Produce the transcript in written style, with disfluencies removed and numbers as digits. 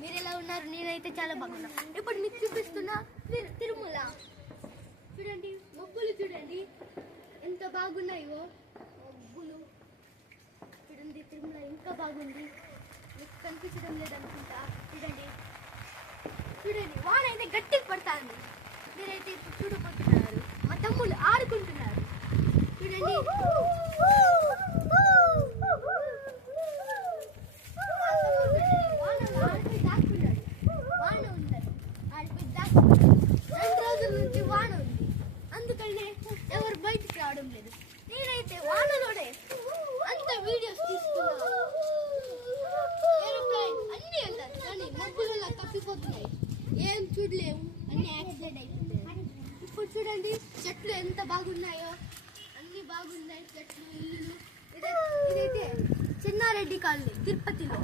మీరు ఎలా ఉన్నారు? నేనైతే చాలా బాగున్నా. ఇప్పుడు మీకు చూపిస్తున్నా తిరుమల. చూడండి మబ్బులు, చూడండి ఎంత బాగున్నాయో మబ్బులు. చూడండి తిరుమల ఇంకా బాగుంది. మీకు కనిపించడం లేదనుకుంటా. చూడండి చూడండి వాన అయితే గట్టిగా పడుతుంది. మీరైతే చూడబోతున్నారు. మా తమ్ముళ్ళు ఆడుకుంటున్నారు. చూడండి వాన ఉంది, అందుకనే ఎవరు బయటికి రావడం లేదు. నేనైతే వానలోనే అంత వీడియోస్ తీసుకున్నా. ఏరోప్లేన్ అన్ని వెళ్తారు కానీ మబ్బులలో తప్పిపోతున్నాయి. ఏం చూడలేము, అన్ని యాక్సిడెంట్ అయిపోతాయి. ఇప్పుడు చూడండి చెట్లు ఎంత బాగున్నాయో, అన్ని బాగున్నాయి చెట్లు, ఇల్లులు. ఇదైతే చెన్నారెడ్డి కాలనీ తిరుపతిలో.